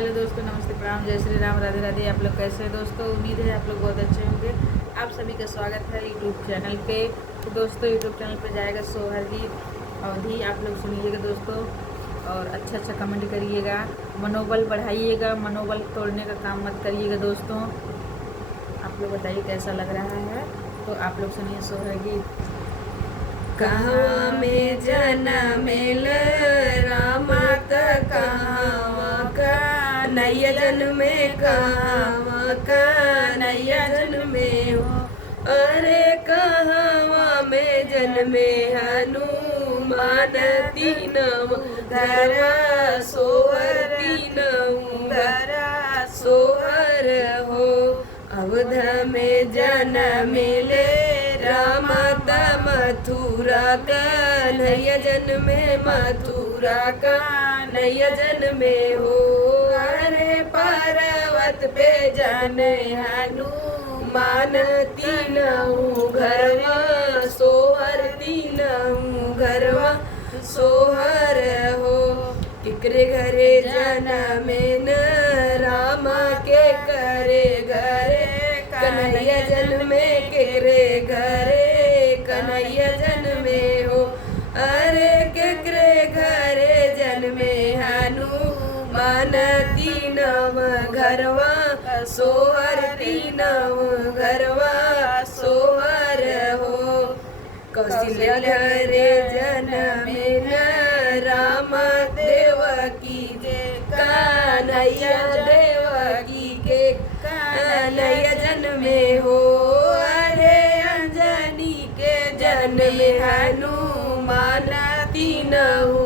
Hello दोस्तों, नमस्ते, प्रणाम, जय श्री राम, राधे राधे। आप लोग कैसे हैं दोस्तों? उम्मीद है आप लोग बहुत अच्छे होंगे। आप सभी का स्वागत है यूट्यूब चैनल पे। तो दोस्तों यूट्यूब चैनल पे जाएगा सोहर गीत अवधि, आप लोग सुनिएगा दोस्तों और अच्छा कमेंट करिएगा, मनोबल बढ़ाइएगा, मनोबल तोड़ने का काम मत करिएगा दोस्तों। आप लोग बताइए कैसा लग रहा है। तो आप लोग सुनिए सोहर गीत। कहवा में जनमेल रामा त कहवा कन्हैया जन्मे कहवा कन्हैया जन्मे हो। अरे कहवा में जन्मे हनुमान तीनम घर सोहर तीनम घर सोहर हो। अवध में जनमेले राम त मथुरा कन्हैया जन्मे मथुरा कन्हैया जन्मे हो। अरे पर्वत पे जने हनुमान तीनहु घरवा सोहर तीनहु घरवा सोहर हो। केकरे घरे जनमे न राम के करे घरे कन्हैया जन्मे केकरे घरे कन्हैया जन्मे हो। अरे केकरे घरे जन्मे हनुमान तीनव घरवा सोहर तीनव घरवा सोहर हो। कौशल्या घरे जन्मे न राम देवकी जे कन्हैया देवकी के कन्हैया जन्मे हो। अरे अंजनी के जन्मे हनुमान तीनहु